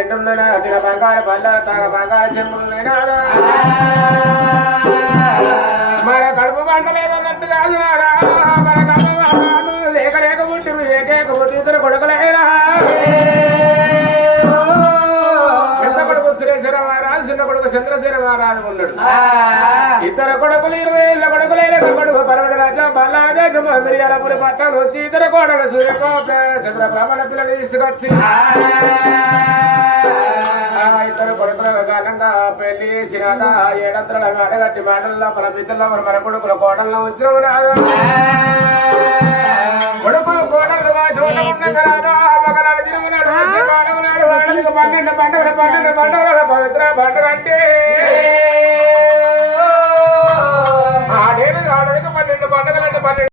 రెండున్నర తిన బంగారు బల్ల తాగ బంగారు చెంబులు మన కడుపు పంట లేదన్నట్టు కాదు నాడా మన కడుపు లేక లేక పుట్టిరు ఏకేకపోతే ఇద్దరు కొడుకులేరా పెద్ద కొడుకు సురేశ్వర మహారాజు చిన్న కొడుకు చంద్రసేన మహారాజు ఉన్నాడు ఇద్దరు కొడుకులు 20 ఏళ్ళ కొడుకులైన కొడుకు పర్వత రాజ్యం బల్లాదేశం మిరియాలపురి పట్టణం వచ్చి ఇద్దరు కోడలు చంద్రబాబు పిల్లలు తీసుకొచ్చి ఇద్దరు కొడుకుల కారణంగా పెళ్లి చేసిన ఏడంతల అడగట్టి మాటల్లో మన బిడ్డల్లో మన కొడుకుల కోటల్లో వచ్చిన రాదు కొడుకులు కోటలు రాదా ఒకనాడు తిరుగున్నాడు 12 పండుగ పవిత్ర పండుగ అంటే